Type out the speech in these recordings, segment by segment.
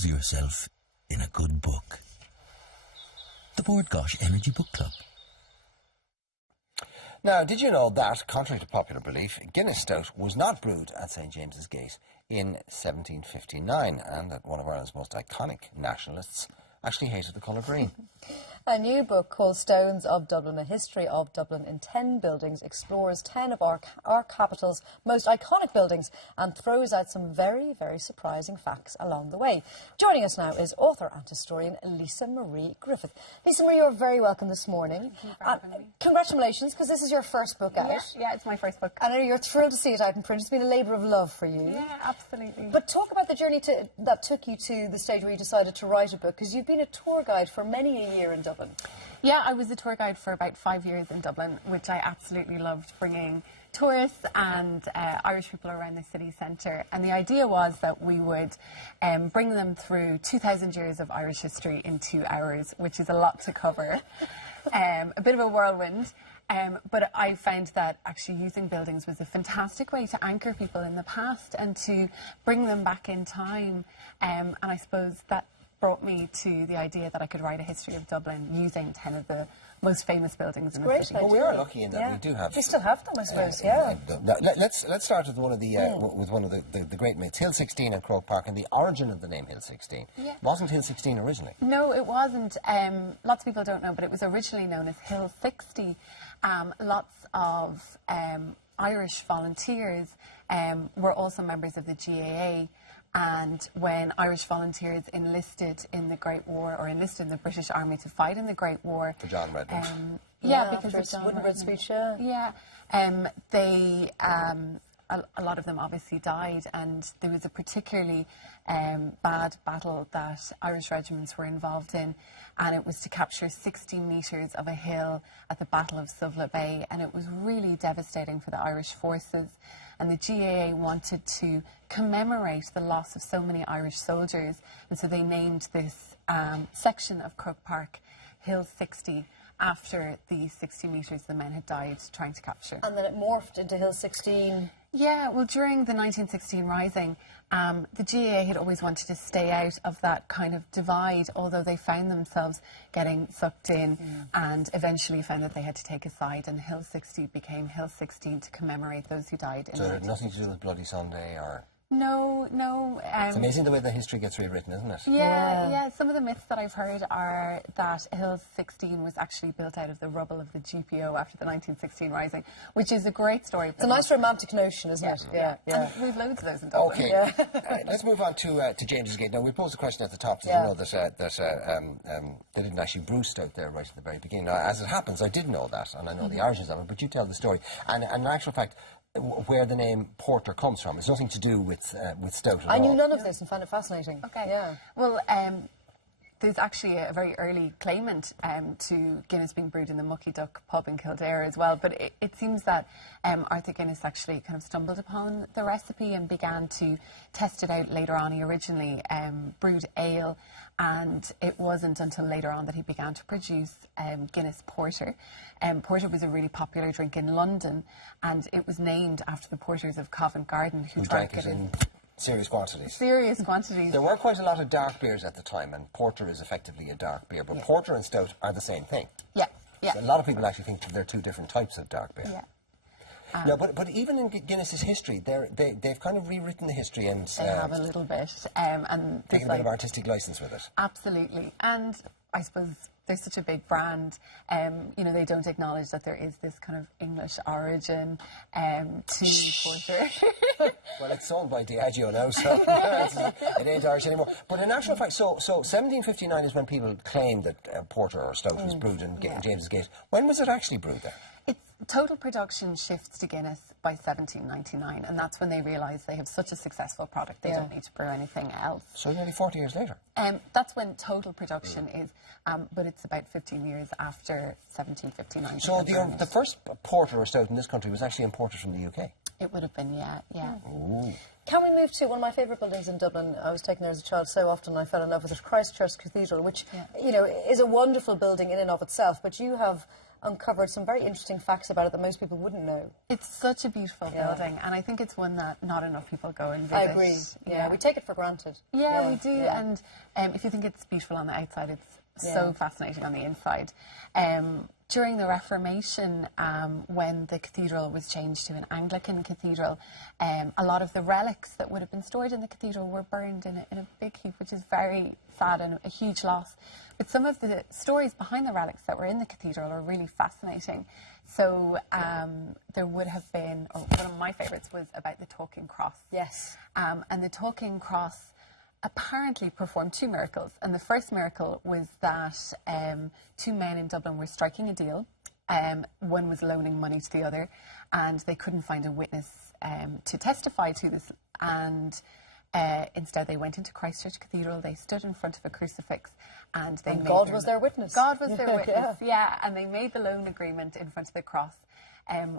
Lose yourself in a good book. The Bookclub Energy Book Club. Now, did you know that, contrary to popular belief, Guinness Stout was not brewed at St James's Gate in 1759, and that one of Ireland's most iconic nationalists actually hated the colour green? A new book called Stones of Dublin, A History of Dublin in 10 Buildings explores 10 of our capital's most iconic buildings and throws out some very, very surprising facts along the way. Joining us now is author and historian Lisa Marie Griffith. Lisa Marie, you're very welcome this morning. Congratulations, because this is your first book out. Yeah, it's my first book. I know you're thrilled to see it out in print. It's been a labour of love for you. Yeah, absolutely. But talk about the journey that took you to the stage where you decided to write a book, because you've been a tour guide for many a year in Dublin. Yeah, I was a tour guide for about 5 years in Dublin, which I absolutely loved, bringing tourists and Irish people around the city centre. And the idea was that we would bring them through 2,000 years of Irish history in 2 hours, which is a lot to cover. A bit of a whirlwind. But I found that actually using buildings was a fantastic way to anchor people in the past and to bring them back in time. And I suppose that brought me to the idea that I could write a history of Dublin using 10 of the most famous buildings in the city. Well, we are lucky in that we do have. We still have them, I suppose. Yeah. Let's start with one of the great myths, Hill 16 and Croke Park, and the origin of the name Hill 16. Yeah. Wasn't Hill 16 originally? No, it wasn't. Lots of people don't know, but it was originally known as Hill 60. Lots of Irish volunteers were also members of the GAA. And when Irish volunteers enlisted in the Great War, or enlisted in the British Army to fight in the Great War... For John Redmond. Because of John Woodenbridge speech, they... a lot of them obviously died, and there was a particularly bad battle that Irish regiments were involved in, and it was to capture 60 metres of a hill at the Battle of Suvla Bay, and it was really devastating for the Irish forces. And the GAA wanted to commemorate the loss of so many Irish soldiers, and so they named this section of Croke Park Hill 60 after the 60 metres the men had died trying to capture. And then it morphed into Hill 16. Yeah, well, during the 1916 Rising, the GAA had always wanted to stay out of that kind of divide, although they found themselves getting sucked in and eventually found that they had to take a side, and Hill 60 became Hill 16 to commemorate those who died. So it had nothing to do with Bloody Sunday, or... No. It's amazing the way the history gets rewritten, isn't it? Yeah. Some of the myths that I've heard are that Hill 16 was actually built out of the rubble of the GPO after the 1916 Rising, which is a great story. It's a nice romantic notion, isn't it? Yeah. And we've loads of those in Dublin. Okay. Let's move on to James's Gate. Now, we posed a question at the top. Did you know that they didn't actually brew stout there right at the very beginning? Now, as it happens, I did know that, and I know the origins of it, but you tell the story. And in actual fact, where the name porter comes from. It's nothing to do with stout at all. I knew none of this and found it fascinating. Okay. Yeah. Well, there's actually a very early claimant to Guinness being brewed in the Mucky Duck pub in Kildare as well, but it seems that Arthur Guinness actually kind of stumbled upon the recipe and began to test it out later on. He originally brewed ale, and it wasn't until later on that he began to produce Guinness Porter. Porter was a really popular drink in London, and it was named after the porters of Covent Garden who drank it in serious quantities. Serious quantities. There were quite a lot of dark beers at the time, and porter is effectively a dark beer, but porter and stout are the same thing. Yeah. So a lot of people actually think they're two different types of dark beer. Yeah. No, but even in Guinness's history, they've kind of rewritten the history and... They have a little bit. And taken a bit of artistic licence with it. Absolutely. And I suppose they're such a big brand, you know, they don't acknowledge that there is this kind of English origin to porter. Well, it's sold by Diageo now, so it ain't Irish anymore. But in actual fact, so 1759 is when people claimed that porter or stout was brewed in James's Gate. When was it actually brewed there? Total production shifts to Guinness by 1799, and that's when they realise they have such a successful product they don't need to brew anything else. So nearly 40 years later. That's when total production is, but it's about 15 years after 1759. So the first porter or stout in this country was actually imported from the UK? It would have been, yeah. Ooh. Can we move to one of my favourite buildings in Dublin? I was taken there as a child so often I fell in love with it, Christchurch Cathedral, which, you know, is a wonderful building in and of itself, but you have uncovered some very interesting facts about it that most people wouldn't know. It's such a beautiful building, and I think it's one that not enough people go and visit. I agree. Yeah, we take it for granted. Yeah, we do. Yeah. And if you think it's beautiful on the outside, it's so fascinating on the inside. During the Reformation, when the cathedral was changed to an Anglican cathedral, a lot of the relics that would have been stored in the cathedral were burned in a big heap, which is very sad and a huge loss. But some of the stories behind the relics that were in the cathedral are really fascinating. So there would have been, one of my favourites was about the talking cross. Yes. And the talking cross apparently performed 2 miracles. And the first miracle was that 2 men in Dublin were striking a deal. One was loaning money to the other, and they couldn't find a witness to testify to this. And instead they went into Christchurch Cathedral, they stood in front of a crucifix, and they made God was their witness. God was their witness, yeah. And they made the loan agreement in front of the cross.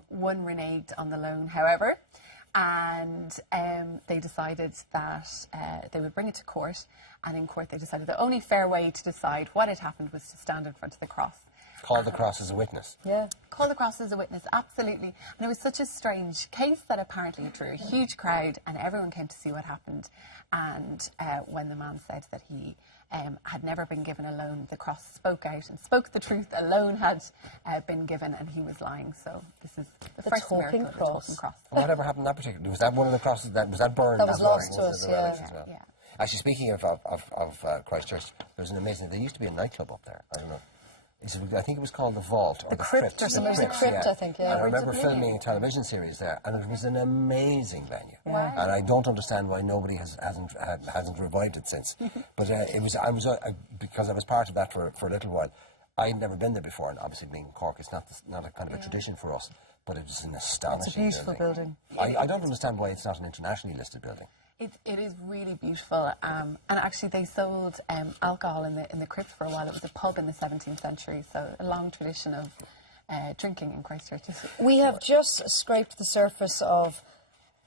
One reneged on the loan, however, and they decided that they would bring it to court, and in court they decided the only fair way to decide what had happened was to stand in front of the cross. Call the cross as a witness. Yeah. Call the cross as a witness, absolutely. And it was such a strange case that apparently it drew a huge crowd, and everyone came to see what happened. And when the man said that he had never been given a loan, the cross spoke out and spoke the truth. A loan had been given, and he was lying. So this is the first talking miracle, cross. the talking cross. And whatever happened in that particular? Was that one of the crosses that was that burned? That was lost to us, yeah. Yeah. Actually, speaking of Christchurch, there's an amazing. There used to be a nightclub up there. I don't know. I think it was called the Vault or the Crypt or something. It was the Crypt, I think. Yeah. And I remember filming a television series there, and it was an amazing venue. Wow. And I don't understand why nobody hasn't revived it since. But it was because I was part of that for a little while. I'd never been there before, and obviously being in Cork, it's not a kind of a tradition for us. But it was an astonishing. It's a beautiful building. I don't understand why it's not an internationally listed building. It is really beautiful, and actually they sold alcohol in the crypt for a while. It was a pub in the 17th century, so a long tradition of drinking in Christchurch. We have just scraped the surface of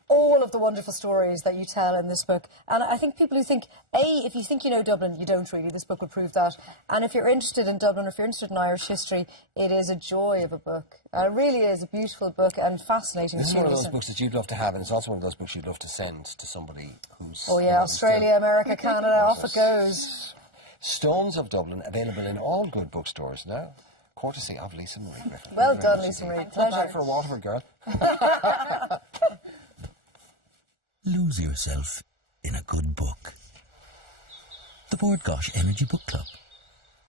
all of the wonderful stories that you tell in this book. And I think people who think, if you think you know Dublin, you don't really. This book will prove that. And if you're interested in Dublin, if you're interested in Irish history, it is a joy of a book. It really is a beautiful book and fascinating. This is one of those books that you'd love to have, and it's also one of those books you'd love to send to somebody who's... Oh yeah, Australia, America, Canada, off it goes. Stones of Dublin, available in all good bookstores now. Courtesy of Lisa Marie Griffin. Well done, Lisa Marie. Come back for a Waterford girl. Lose yourself in a good book. The Board Gosh Energy Book Club.